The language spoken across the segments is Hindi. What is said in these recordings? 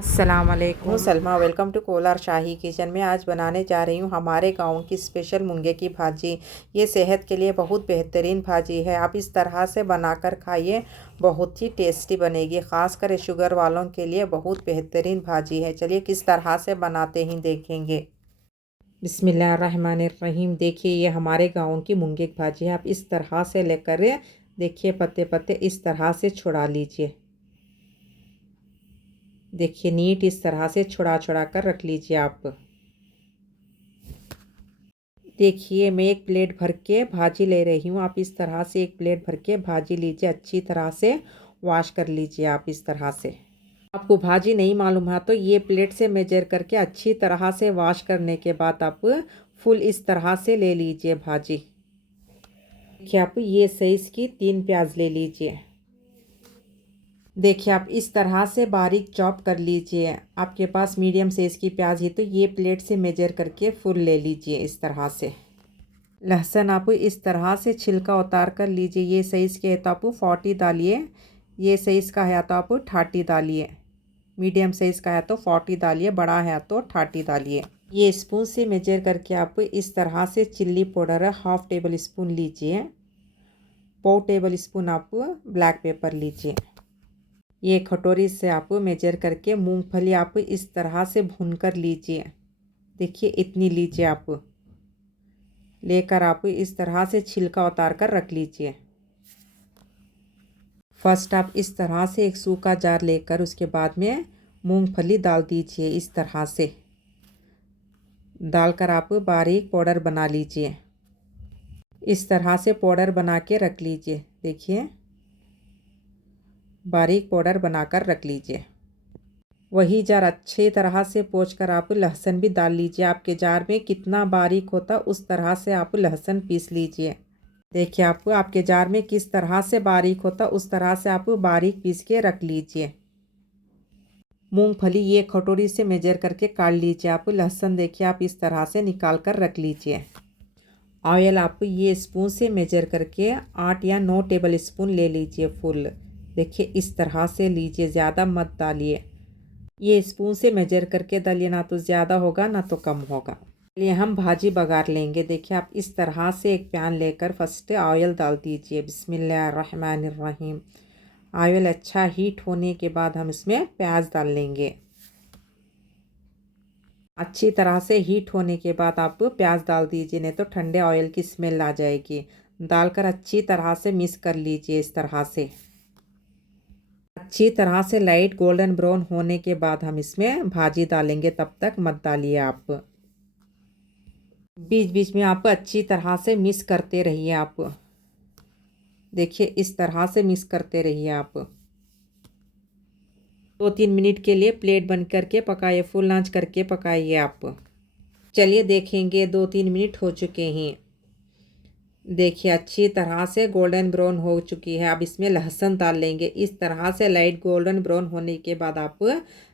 अस्सलाम वालेकुम। हूँ Salma. Welcome to Kolar Shahi kitchen में। आज बनाने जा रही हूँ हमारे गाँव की स्पेशल मूंगे की भाजी। ये सेहत के लिए बहुत बेहतरीन भाजी है। आप इस तरह से बनाकर खाइए, बहुत ही टेस्टी बनेगी। ख़ासकर शुगर वालों के लिए बहुत बेहतरीन भाजी है। चलिए किस तरह से बनाते ही देखेंगे। बिस्मिल्लाहिर्रहमानिर्रहीम। देखिए ये हमारे गाँव की मूंगे की भाजी है। आप इस तरह से लेकर देखिए पत्ते पत्ते इस तरह से छुड़ा लीजिए। देखिए नीट इस तरह से छुड़ा छुड़ा कर रख लीजिए आप। देखिए मैं एक प्लेट भर के भाजी ले रही हूँ। आप इस तरह से एक प्लेट भर के भाजी लीजिए, अच्छी तरह से वॉश कर लीजिए। आप इस तरह से, आपको भाजी नहीं मालूम है तो ये प्लेट से मेजर करके अच्छी तरह से वॉश करने के बाद आप फुल इस तरह से ले लीजिए भाजी। देखिए आप ये साइज़ की 3 प्याज ले लीजिए। देखिए आप इस तरह से बारीक चॉप कर लीजिए। आपके पास मीडियम साइज़ की प्याज है तो ये प्लेट से मेजर करके फुल ले लीजिए इस तरह से। लहसुन आप इस तरह से छिलका उतार कर लीजिए। ये साइज़ के है तो आप 40 डालिए, ये साइज़ का है तो आप 30 डालिए। मीडियम साइज़ का है तो 40 डालिए, बड़ा है तो 30 डालिए। ये स्पून से मेजर करके आप इस तरह से चिल्ली पाउडर 1/2 टेबल स्पून लीजिए। 1/4 टेबल स्पून आप ब्लैक पेपर लीजिए। ये कटोरी से आप मेजर करके मूंगफली आप इस तरह से भून कर लीजिए। देखिए इतनी लीजिए आप, लेकर आप इस तरह से छिलका उतार कर रख लीजिए। फर्स्ट आप इस तरह से एक सूखा जार लेकर उसके बाद में मूंगफली डाल दीजिए। इस तरह से डालकर आप बारीक पाउडर बना लीजिए। इस तरह से पाउडर बना के रख लीजिए। देखिए बारीक पाउडर बनाकर रख लीजिए। वही जार अच्छे तरह से पोंछ कर आप लहसुन भी डाल लीजिए। आपके जार में कितना बारीक होता उस तरह से आप लहसुन पीस लीजिए। देखिए आपको आपके जार में किस तरह से बारीक होता उस तरह से आप बारीक पीस के रख लीजिए। मूंगफली ये कटोरी से मेजर करके काट लीजिए। आप लहसुन देखिए आप इस तरह से निकाल कर रख लीजिए। ऑयल आप ये स्पून से मेजर करके 8 या 9 टेबल स्पून ले लीजिए फुल। देखिए इस तरह से लीजिए, ज़्यादा मत डालिए। ये स्पून से मेजर करके डालिए, ना तो ज़्यादा होगा ना तो कम होगा। चलिए हम भाजी बघार लेंगे। देखिए आप इस तरह से एक पैन लेकर फर्स्ट ऑयल डाल दीजिए। बिस्मिल्लाहिर्रहमानिर्रहीम। ऑयल अच्छा हीट होने के बाद हम इसमें प्याज डाल लेंगे। अच्छी तरह से हीट होने के बाद आप प्याज डाल दीजिए, नहीं तो ठंडे ऑयल की स्मेल आ जाएगी। डालकर अच्छी तरह से मिक्स कर लीजिए। इस तरह से अच्छी तरह से लाइट गोल्डन ब्राउन होने के बाद हम इसमें भाजी डालेंगे। तब तक मत डालिए आप, बीच बीच में आप अच्छी तरह से मिक्स करते रहिए। आप देखिए इस तरह से मिक्स करते रहिए। आप 2-3 मिनट के लिए प्लेट बंद करके पकाइए, फुल आंच करके पकाइए आप। चलिए देखेंगे 2-3 मिनट हो चुके हैं। देखिए अच्छी तरह से गोल्डन ब्राउन हो चुकी है। अब इसमें लहसुन डाल लेंगे। इस तरह से लाइट गोल्डन ब्राउन होने के बाद आप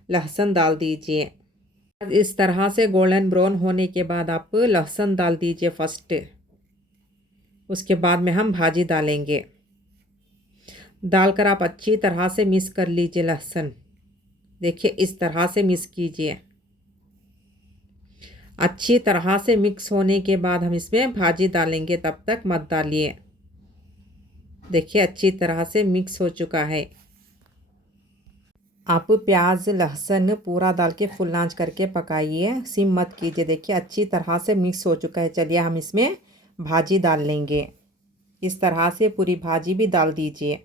लहसुन डाल दीजिए। इस तरह से गोल्डन ब्राउन होने के बाद आप लहसुन डाल दीजिए फर्स्ट। उसके बाद में हम भाजी डालेंगे। डालकर आप अच्छी तरह से मिक्स कर लीजिए लहसुन। देखिए इस तरह से मिक्स कीजिए। अच्छी तरह से मिक्स होने के बाद हम इसमें भाजी डालेंगे। तब तक मत डालिए। देखिए अच्छी तरह से मिक्स हो चुका है। आप प्याज लहसुन पूरा डाल के फुल आंच करके पकाइए, सिम मत कीजिए। देखिए अच्छी तरह से मिक्स हो चुका है। चलिए हम इसमें भाजी डाल लेंगे। इस तरह से पूरी भाजी भी डाल दीजिए।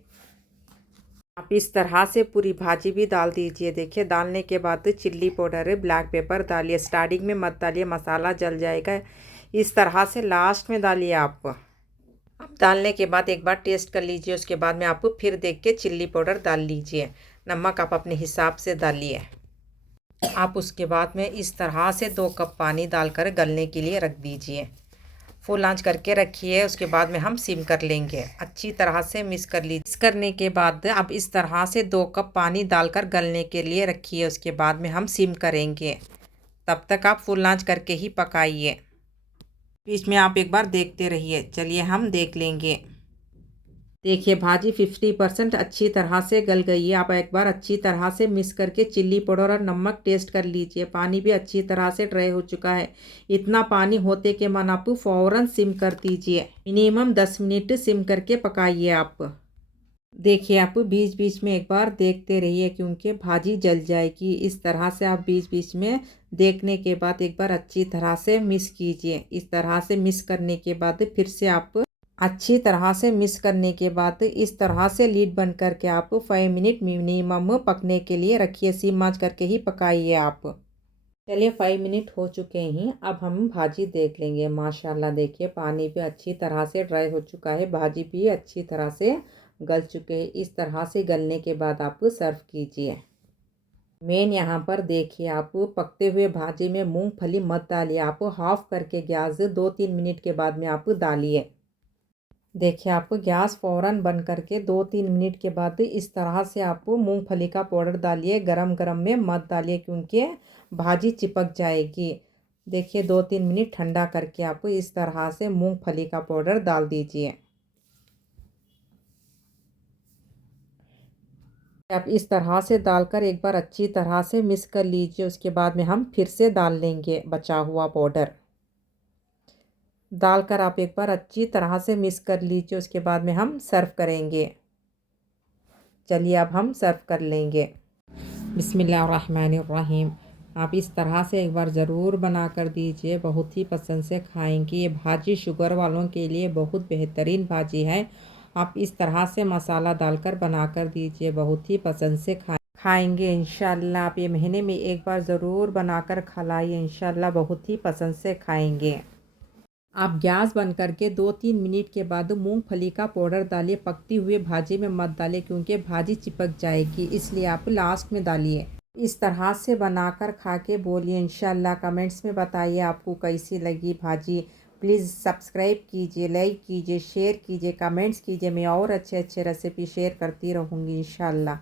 आप इस तरह से पूरी भाजी भी डाल दीजिए। देखिए डालने के बाद चिल्ली पाउडर ब्लैक पेपर डालिए। स्टार्टिंग में मत डालिए, मसाला जल जाएगा। इस तरह से लास्ट में डालिए आप। अब डालने के बाद एक बार टेस्ट कर लीजिए। उसके बाद में आप फिर देख के चिल्ली पाउडर डाल लीजिए। नमक आप अपने हिसाब से डालिए। आप उसके बाद में इस तरह से 2 कप पानी डालकर गलने के लिए रख दीजिए। फुल आंच करके रखिए। उसके बाद में हम सिम कर लेंगे। अच्छी तरह से मिक्स कर लीजिए। मिक्स करने के बाद अब इस तरह से 2 कप पानी डालकर गलने के लिए रखिए। उसके बाद में हम सिम करेंगे। तब तक आप फुल आंच करके ही पकाइए। बीच में आप एक बार देखते रहिए। चलिए हम देख लेंगे। देखिए भाजी 50% अच्छी तरह से गल गई है। आप एक बार अच्छी तरह से मिक्स करके चिल्ली पाउडर और नमक टेस्ट कर लीजिए। पानी भी अच्छी तरह से ड्राई हो चुका है। इतना पानी होते के मन आप फ़ौरन सिम कर दीजिए। मिनिमम 10 मिनट सिम करके पकाइए आप। देखिए आप बीच बीच में एक बार देखते रहिए क्योंकि भाजी जल जाएगी। इस तरह से आप बीच बीच में देखने के बाद एक बार अच्छी तरह से मिक्स कीजिए। इस तरह से मिक्स करने के बाद फिर से आप अच्छी तरह से मिक्स करने के बाद इस तरह से लीड बंद करके आप 5 मिनट मिनिमम पकने के लिए रखिए। सिम आंच करके ही पकाइए आप। चलिए 5 मिनट हो चुके हैं। अब हम भाजी देख लेंगे। माशाल्लाह देखिए पानी भी अच्छी तरह से ड्राई हो चुका है। भाजी भी अच्छी तरह से गल चुके हैं। इस तरह से गलने के बाद आप सर्व कीजिए। मेन यहाँ पर देखिए आप पकते हुए भाजी में मूंगफली मत डालिए। आप हाफ करके गैस 2-3 मिनट के बाद में आप डालिए। देखिए आप गैस फ़ौरन बंद करके 2-3 मिनट के बाद इस तरह से आप मूंगफली का पाउडर डालिए। गरम गरम में मत डालिए क्योंकि भाजी चिपक जाएगी। देखिए 2-3 मिनट ठंडा करके आप इस तरह से मूंगफली का पाउडर डाल दीजिए। आप इस तरह से डालकर एक बार अच्छी तरह से मिक्स कर लीजिए। उसके बाद में हम फिर से डाल लेंगे बचा हुआ पाउडर। डालकर आप एक बार अच्छी तरह से मिक्स कर लीजिए। उसके बाद में हम सर्व करेंगे। चलिए अब हम सर्व कर लेंगे। बिस्मिल्लाहिर्रहमानिर्रहीम। आप इस तरह से एक बार ज़रूर बना कर दीजिए। बहुत ही पसंद से खाएंगे। ये भाजी शुगर वालों के लिए बहुत बेहतरीन भाजी है। आप इस तरह से मसाला डालकर बना कर दीजिए। बहुत ही पसंद से खाएंगे इंशाल्लाह। आप ये महीने में एक बार ज़रूर बनाकर खिलाइए। इंशाल्लाह बहुत ही पसंद से खाएंगे। आप गैस बंद करके 2-3 मिनट के बाद मूंगफली का पाउडर डालिए। पकती हुई भाजी में मत डालिए क्योंकि भाजी चिपक जाएगी, इसलिए आप लास्ट में डालिए। इस तरह से बनाकर खा के बोलिए इंशाल्लाह। कमेंट्स में बताइए आपको कैसी लगी भाजी। प्लीज़ सब्सक्राइब कीजिए, लाइक कीजिए, शेयर कीजिए, कमेंट्स कीजिए। मैं और अच्छे अच्छे रेसिपी शेयर करती रहूँगी इंशाल्लाह।